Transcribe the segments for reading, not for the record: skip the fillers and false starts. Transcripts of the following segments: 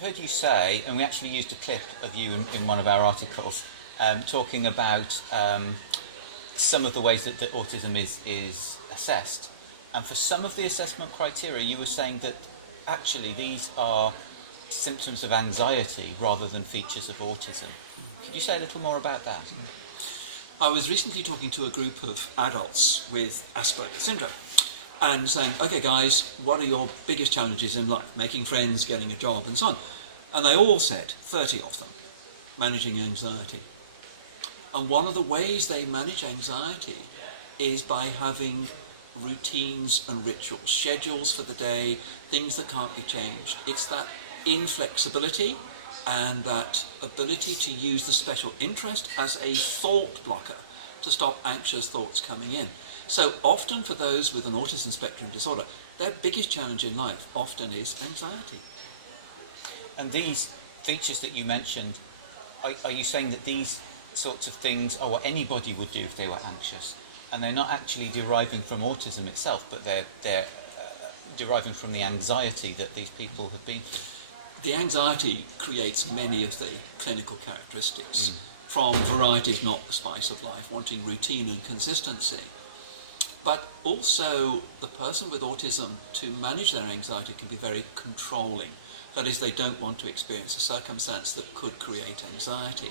heard you say, and we actually used a clip of you in one of our articles, talking about some of the ways that autism is assessed. And for some of the assessment criteria, you were saying that actually these are symptoms of anxiety rather than features of autism. Could you say a little more about that? I was recently talking to a group of adults with Asperger's syndrome and saying, okay guys, what are your biggest challenges in life? Making friends, getting a job and so on. And they all said, 30 of them, managing anxiety. And one of the ways they manage anxiety is by having routines and rituals, schedules for the day, things that can't be changed. It's that inflexibility and that ability to use the special interest as a thought blocker to stop anxious thoughts coming in. So often for those with an autism spectrum disorder, their biggest challenge in life often is anxiety. And these features that you mentioned, are you saying that these sorts of things are what anybody would do if they were anxious? And they're not actually deriving from autism itself, but they're deriving from the anxiety that these people have been through? The anxiety creates many of the clinical characteristics, from variety is not the spice of life, wanting routine and consistency. But also the person with autism, to manage their anxiety, can be very controlling. That is, they don't want to experience a circumstance that could create anxiety.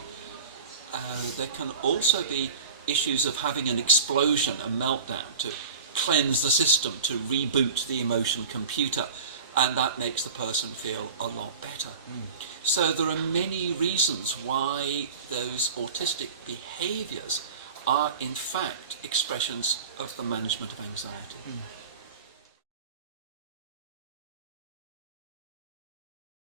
There can also be issues of having an explosion, a meltdown, to cleanse the system, to reboot the emotion computer, and that makes the person feel a lot better. So there are many reasons why those autistic behaviours are in fact expressions of the management of anxiety.